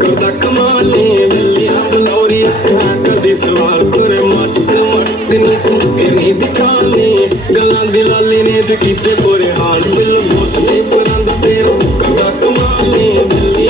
करदा कमाले बल्लियां बलौरी अक्खां करदी सवाल पर मत मत नी तू तेरी दिखा ले गल्लां दी लाली ने ते कीते बुरे हाल बिल बोट ते परांदा तेरा करदा कमाले बल्लियां